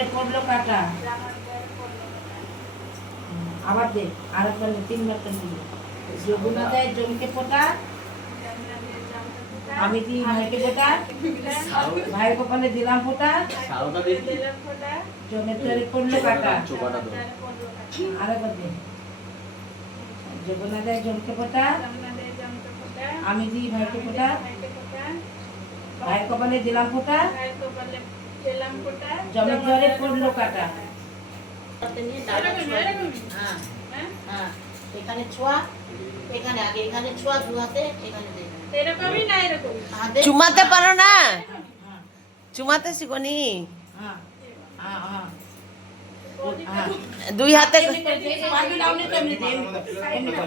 দ্বারে পড়লো কাটা। আবার দে, আরেকবার 3বার টান দিবি। যমুনা দেয় জমকে ফোঁটা, আমি দিই ভাইকে ফোঁটা, ভাই কপালে দিলাম ফোঁটা, জমের দ্বারে পড়লো কাটা। আরেকবার দে, যমুনা দেয় জমকে ফোঁটা, আমি দিই ভাইকে ফোঁটা, ভাই কপালে দিলাম ফোঁটা, জমের দ্বারে পড়লো কাটা। এখানে ছোঁয়া, এখানে আগে এখানে ছোঁয়া ধুয়াতে, এখানে দে। এরকমই না এরকম চুমাতে পারো না? চুমাতে শিখনি? হ্যাঁ, 2 হাতে এমনি করে দে, পারবি না, এমনি তো এমনি দে, এমনি কর।